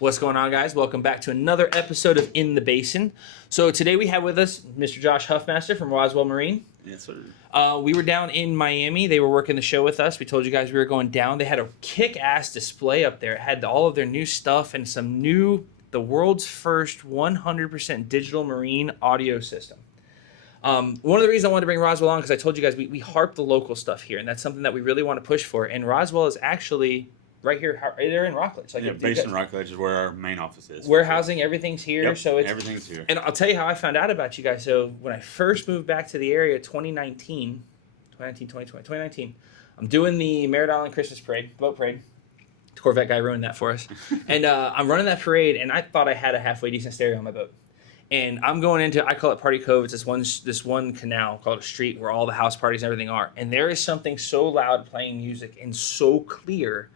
What's going on, guys? Welcome back to another episode of In the Basin. So today we have with us Mr. Josh Huffmaster from Roswell Marine. Yes, sir. We were down in Miami. They were working the show with us. We told you guys we were going down. They had a kick-ass display up there. It had all of their new stuff and the world's first 100% digital marine audio system. One of the reasons I wanted to bring Roswell on, because I told you guys we harp the local stuff here, and that's something that we really want to push for. And Roswell is actually right here. They're in Rockledge. Based in Rockledge is where our main office is. Warehousing, everything's here. Yep, so everything's here. And I'll tell you how I found out about you guys. So when I first moved back to the area, 2019, I'm doing the Merritt Island Christmas parade, boat parade. The Corvette guy ruined that for us. And I'm running that parade, and I thought I had a halfway decent stereo on my boat. And I'm going into, I call it Party Cove. It's this one canal called a street where all the house parties and everything are. And there is something so loud playing music and so clear.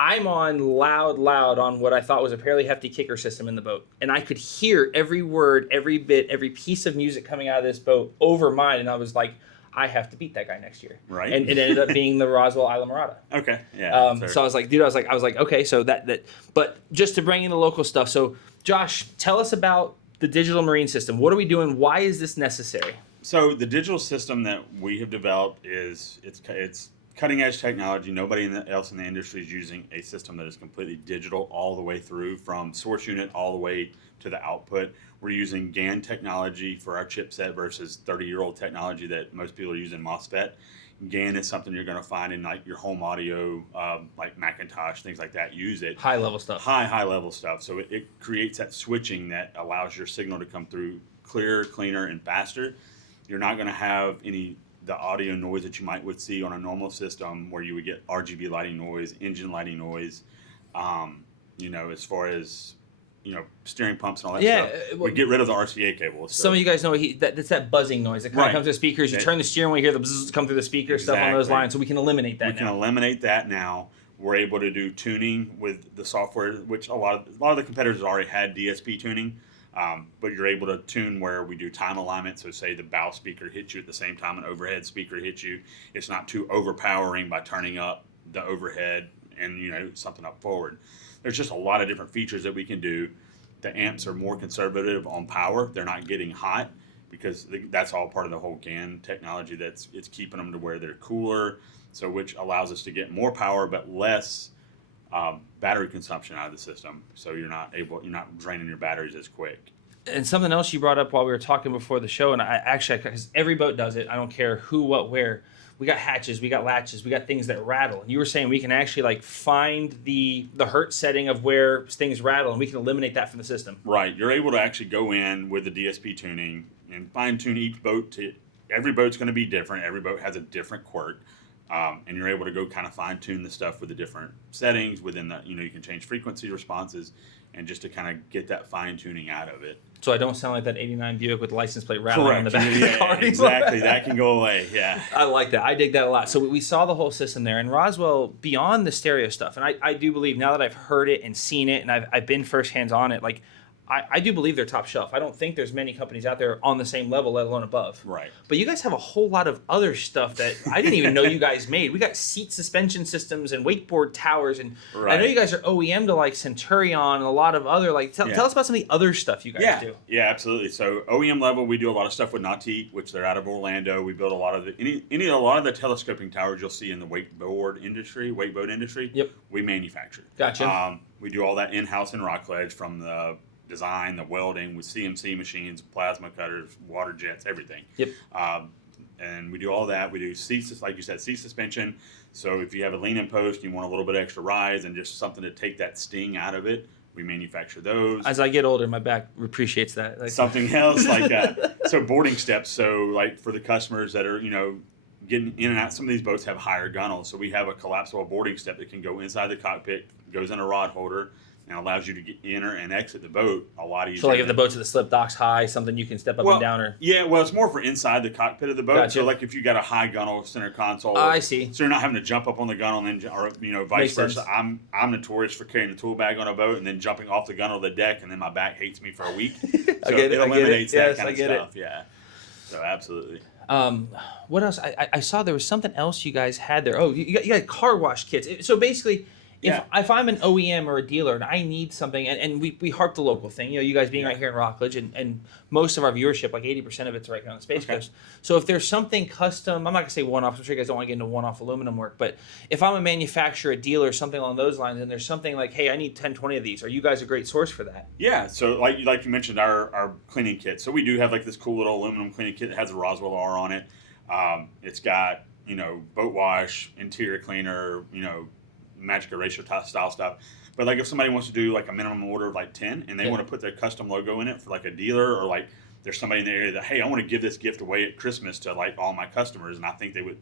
I'm on loud on what I thought was a fairly hefty kicker system in the boat. And I could hear every word, every bit, every piece of music coming out of this boat over mine. And I was like, I have to beat that guy next year. Right. And it ended up being the Roswell Islamorada. Okay. Yeah. So I was like, dude, okay, so that. But just to bring in the local stuff. So Josh, tell us about the digital marine system. What are we doing? Why is this necessary? So the digital system that we have developed it's cutting edge technology. Nobody else in the industry is using a system that is completely digital all the way through, from source unit all the way to the output. We're using GaN technology for our chipset versus 30-year-old technology that most people are using MOSFET. GaN is something you're going to find in like your home audio, like Macintosh, things like that. Use it. High level stuff. High level stuff. So it creates that switching that allows your signal to come through clearer, cleaner, and faster. You're not going to have the audio noise that you would see on a normal system, where you would get RGB lighting noise, engine lighting noise, as far as steering pumps and all that stuff. We get rid of the RCA cables. So. Some of you guys know that's that buzzing noise that kind of comes to the speakers. You turn the steering wheel, you hear the bzzz come through the speaker, stuff on those lines. So we can eliminate that. We can eliminate that now. We're able to do tuning with the software, which a lot of the competitors already had DSP tuning. But you're able to tune where we do time alignment. So say the bow speaker hits you at the same time an overhead speaker hits you. It's not too overpowering by turning up the overhead and something up forward. There's just a lot of different features that we can do. The amps are more conservative on power. They're not getting hot because that's all part of the whole GaN technology. It's keeping them to where they're cooler, so which allows us to get more power but less battery consumption out of the system. So you're not draining your batteries as quick. And something else you brought up while we were talking before the show, and because every boat does it, I don't care who, what, where. We got hatches, we got latches, we got things that rattle. And you were saying we can actually find the hertz setting of where things rattle, and we can eliminate that from the system. Right. You're able to actually go in with the DSP tuning and fine tune each boat every boat's going to be different. Every boat has a different quirk. And you're able to go kind of fine tune the stuff with the different settings within the, you can change frequency responses and just to kind of get that fine tuning out of it. So I don't sound like that 89 Buick with the license plate rattling on the back of the car. Exactly. That can go away. Yeah. I like that. I dig that a lot. So we saw the whole system there. And Roswell, beyond the stereo stuff, and I do believe now that I've heard it and seen it and I've been first hands on it, I do believe they're top shelf. I don't think there's many companies out there on the same level, let alone above. Right. But you guys have a whole lot of other stuff that I didn't even know you guys made. We got seat suspension systems and wakeboard towers, and I know you guys are OEM to Centurion and a lot of other tell us about some of the other stuff you guys do. Yeah, absolutely. So OEM level, we do a lot of stuff with Nautique, which they're out of Orlando. We build a lot of a lot of the telescoping towers you'll see in the wakeboat industry. Yep. We manufacture. Gotcha. We do all that in-house in Rockledge, from the design, the welding with CNC machines, plasma cutters, water jets, everything. Yep. And we do all that. We do seats, like you said, seat suspension. So if you have a lean in post, you want a little bit extra rise and just something to take that sting out of it, we manufacture those. As I get older, my back appreciates that. Something else so boarding steps. So for the customers that are getting in and out, some of these boats have higher gunnels. So we have a collapsible boarding step that can go inside the cockpit, goes in a rod holder, and allows you to enter and exit the boat a lot easier. So if the boat's at the slip dock's high, something you can step up and down, or it's more for inside the cockpit of the boat. Gotcha. So if you got a high gunnel center console, I see. So you're not having to jump up on the gunnel and then, or vice Makes versa. sense. I'm notorious for carrying the tool bag on a boat and then jumping off the gunnel of the deck, and then my back hates me for a week. So it eliminates that kind of stuff. Yeah. So absolutely. What else? I saw there was something else you guys had there. Oh, you got car wash kits. So basically, If I'm an OEM or a dealer and I need something, and we harp the local thing, you guys being right here in Rockledge, and most of our viewership, like 80% of it's right here on the Space Coast. So if there's something custom, I'm not gonna say one-off, I'm sure you guys don't want to get into one-off aluminum work, but if I'm a manufacturer, a dealer, something along those lines, and there's something like, hey, I need 10, 20 of these, are you guys a great source for that? Yeah, so like you mentioned, our cleaning kit. So we do have like this cool little aluminum cleaning kit that has a Roswell R on it. It's got boat wash, interior cleaner, magic eraser style stuff. But like if somebody wants to do like a minimum order of like 10 and they want to put their custom logo in it for like a dealer, or like there's somebody in the area that, hey, I want to give this gift away at Christmas to like all my customers and I think they would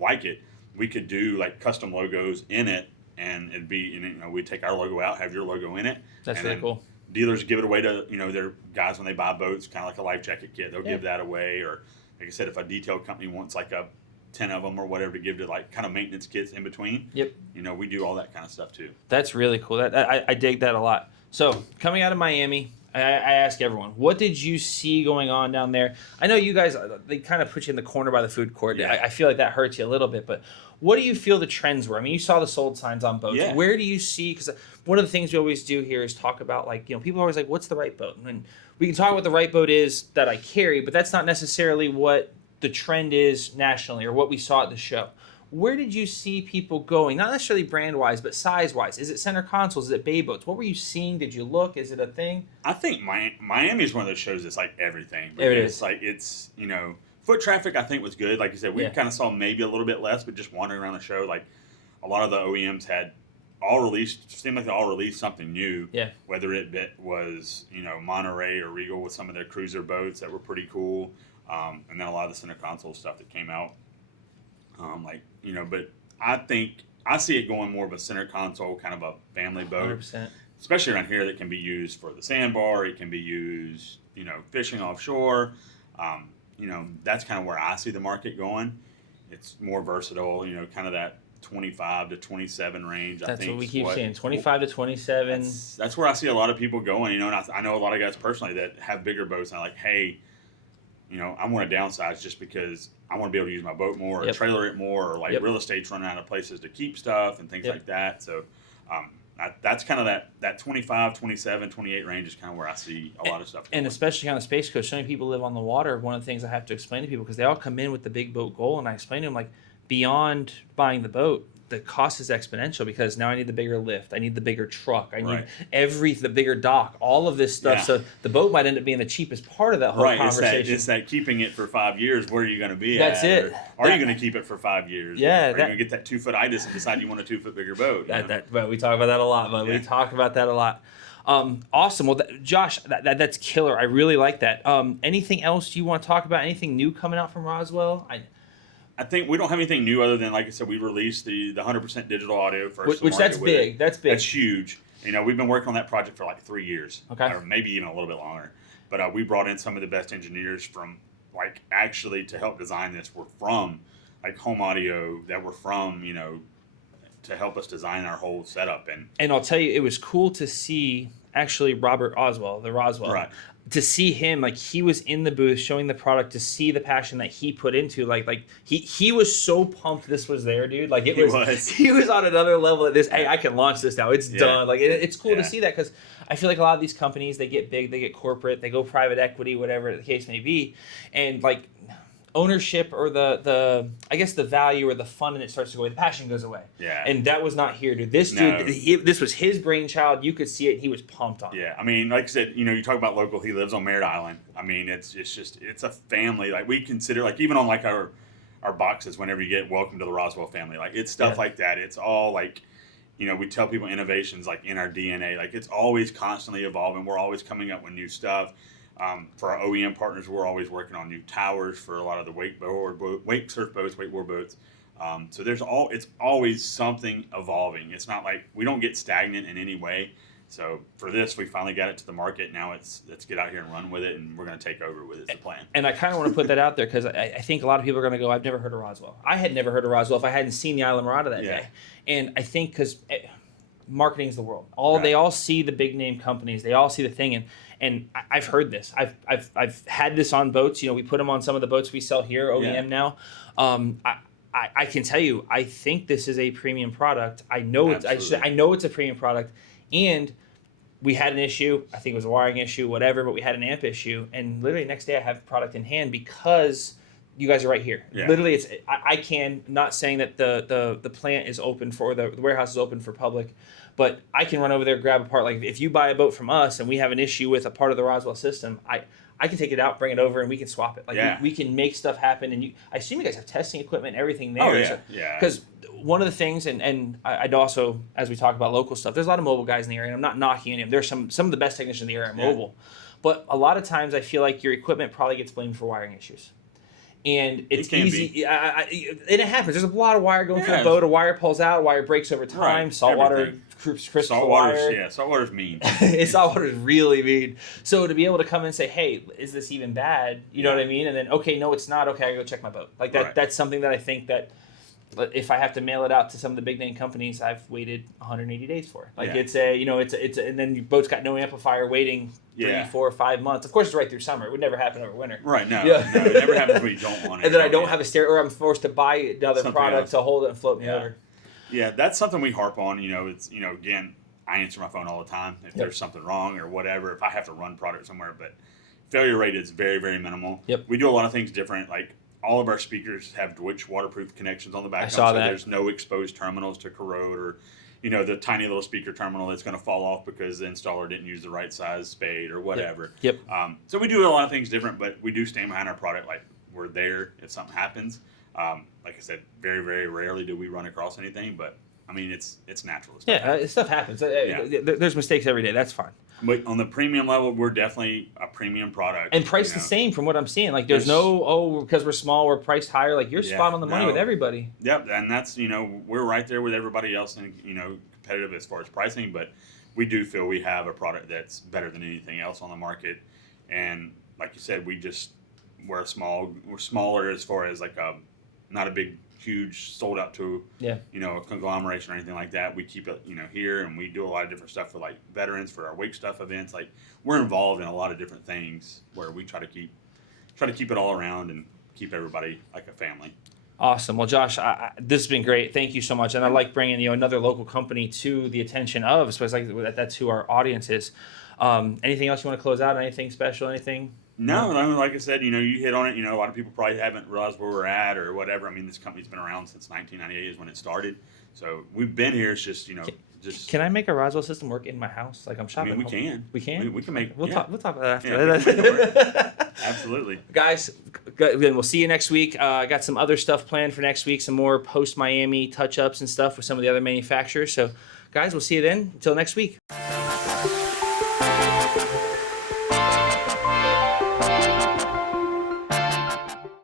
like it, we could do like custom logos in it, and it'd be we'd take our logo out, have your logo in it. That's really cool. Dealers give it away to their guys when they buy boats, kind of like a life jacket kit. They'll give that away, or like I said, if a detail company wants like a 10 of them or whatever to give to like kind of maintenance kits in between. Yep. We do all that kind of stuff too. That's really cool. I dig that a lot. So coming out of Miami, I ask everyone, what did you see going on down there? I know you guys, they kind of put you in the corner by the food court. Yeah. I feel like that hurts you a little bit, but what do you feel the trends were? I mean, you saw the sold signs on boats. Yeah. Where do you see, because one of the things we always do here is talk about like, people are always like, what's the right boat? And we can talk about what the right boat is that I carry, but that's not necessarily what the trend is nationally or what we saw at the show. Where did you see people going? Not necessarily brand-wise, but size-wise. Is it center consoles? Is it bay boats? What were you seeing? Did you look? Is it a thing? I think Miami is one of those shows that's like everything. There it is. It's like foot traffic I think was good. Like you said, we kind of saw maybe a little bit less, but just wandering around the show, like a lot of the OEMs seemed like they all released something new. Yeah. Whether it was Monterey or Regal with some of their cruiser boats that were pretty cool. And then a lot of the center console stuff that came out, but I think I see it going more of a center console, kind of a family boat, 100%. Especially around here, that can be used for the sandbar. It can be used, fishing offshore. That's kind of where I see the market going. It's more versatile, kind of that 25 to 27 range. That's what we keep saying, 25 to 27. That's where I see a lot of people going, and I know a lot of guys personally that have bigger boats, and I'm like, hey, I want to downsize just because I want to be able to use my boat more, or trailer it more, or like real estate's running out of places to keep stuff and things like that. So that's kind of that 25, 27, 28 range is kind of where I see a lot of stuff going. And especially on the Space Coast, so many people live on the water. One of the things I have to explain to people, because they all come in with the big boat goal, and I explain to them, like, beyond buying the boat, the cost is exponential, because now I need the bigger lift, I need the bigger truck, I need the bigger dock, all of this stuff. Yeah. So the boat might end up being the cheapest part of that whole conversation. It's that keeping it for 5 years. Where are you going to be? That's it. Are you going to keep it for 5 years? Yeah. Are you going to get that 2-foot itis and decide you want a 2-foot bigger boat? But we talk about that a lot. But we talk about that a lot. Awesome. Well, Josh, that's killer. I really like that. Anything else you want to talk about? Anything new coming out from Roswell? I think we don't have anything new other than, like I said, we released the 100% digital audio first. Which that's big. That's big. That's huge. We've been working on that project for like 3 years. Okay. Or maybe even a little bit longer. But we brought in some of the best engineers from, like, actually to help design this. We're from, like, Home Audio, that were from, to help us design our whole setup. And I'll tell you, it was cool to see, actually, Robert Oswald, the Roswell. Right. To see him, like, he was in the booth showing the product, to see the passion that he put into, like he was so pumped this was there, dude. Like, he was on another level at this. Hey, I can launch this now. It's done. Like, it's cool to see that, because I feel like a lot of these companies, they get big, they get corporate, they go private equity, whatever the case may be, and like ownership or the I guess the value or the fun in it starts to go away. The passion goes away. Yeah. And that was not here, dude. This dude, this was his brainchild. You could see it. He was pumped on it. Yeah. I mean, like I said, you talk about local. He lives on Merritt Island. I mean, it's a family. Like, we consider, like, even on like our boxes, whenever you get welcome to the Roswell family, like, it's stuff like that. It's all like, we tell people innovations like in our DNA. Like, it's always constantly evolving. We're always coming up with new stuff. For our OEM partners, we're always working on new towers for a lot of the wake surf boats, wakeboard boats. So it's always something evolving. It's not like we don't get stagnant in any way. So for this, we finally got it to the market. Now let's get out here and run with it, and we're going to take over with it. It's the plan. And I kind of want to put that out there, because I think a lot of people are going to go, I've never heard of Roswell. I had never heard of Roswell if I hadn't seen the Isla Mirada that day. And I think because marketing is the world. They all see the big name companies. They all see the thing, and I've heard this. I've had this on boats. We put them on some of the boats we sell here, OEM now. I can tell you, I think this is a premium product. I know Absolutely. I know it's a premium product, and we had an issue. I think it was a wiring issue, whatever, but we had an amp issue, and literally next day I have product in hand because you guys are right here. Yeah. Literally, I can, not saying that the plant is open for the warehouse is open for public, but I can run over there, grab a part. Like if you buy a boat from us and we have an issue with a part of the Roswell system, I can take it out, bring it over, and we can swap it. Like we can make stuff happen. And I assume you guys have testing equipment, everything there. Oh yeah, yeah. Because one of the things, and I'd also, as we talk about local stuff, there's a lot of mobile guys in the area, and I'm not knocking any of them. There's some of the best technicians in the area are mobile. But a lot of times I feel like your equipment probably gets blamed for wiring issues. And it's easy, and it happens. There's a lot of wire going through the boat. A wire pulls out, a wire breaks over time. Right. Saltwater crisps the wire. Yeah, saltwater's mean. Saltwater's really mean. So to be able to come and say, "Hey, is this even bad?" You know what I mean? And then, okay, no, it's not. Okay, I go check my boat. Like that. Right. That's something that I think that if I have to mail it out to some of the big name companies, I've waited 180 days for. Like it's and then your boat's got no amplifier waiting 3, 4, 5 months. Of course, it's right through summer. It would never happen over winter. Right. No, it never happens when you don't want it. And then I don't have a stereo, or I'm forced to buy another product to hold it and float me over. Yeah, that's something we harp on. It's again, I answer my phone all the time if there's something wrong or whatever. If I have to run product somewhere, but failure rate is very, very minimal. Yep. We do a lot of things different. Like all of our speakers have Deutsch waterproof connections on the back. I saw that. There's no exposed terminals to corrode or, the tiny little speaker terminal that's going to fall off because the installer didn't use the right size spade or whatever. Yep. So we do a lot of things different, but we do stand behind our product. Like we're there if something happens. Like I said, very, very rarely do we run across anything, but I mean, it's natural. Stuff happens. There's mistakes every day. That's fine. But on the premium level, we're definitely a premium product. And priced the same from what I'm seeing. Like there's no, because we're small, we're priced higher. Like you're spot on the money with everybody. Yep, and that's, we're right there with everybody else and, competitive as far as pricing. But we do feel we have a product that's better than anything else on the market. And like you said, we're smaller as far as like not a big, huge sold out to a conglomeration or anything like that. We keep it here, and we do a lot of different stuff for like veterans, for our wake stuff events. Like we're involved in a lot of different things where we try to keep it all around and keep everybody like a family. Awesome. Well, Josh, this has been great. Thank you so much. And I like bringing another local company to the attention of, especially like that's who our audience is. Anything else you want to close out? Anything special? Anything? No, like I said, you hit on it. A lot of people probably haven't realized where we're at or whatever. I mean, this company's been around since 1998 is when it started. So we've been here. It's just, Can I make a Roswell system work in my house? Like I'm shopping. I mean, we can. We can? We can make. We'll talk about that after. Yeah, we can make it work. Absolutely. Guys, again, we'll see you next week. I got some other stuff planned for next week. Some more post-Miami touch-ups and stuff with some of the other manufacturers. So, guys, we'll see you then. Until next week.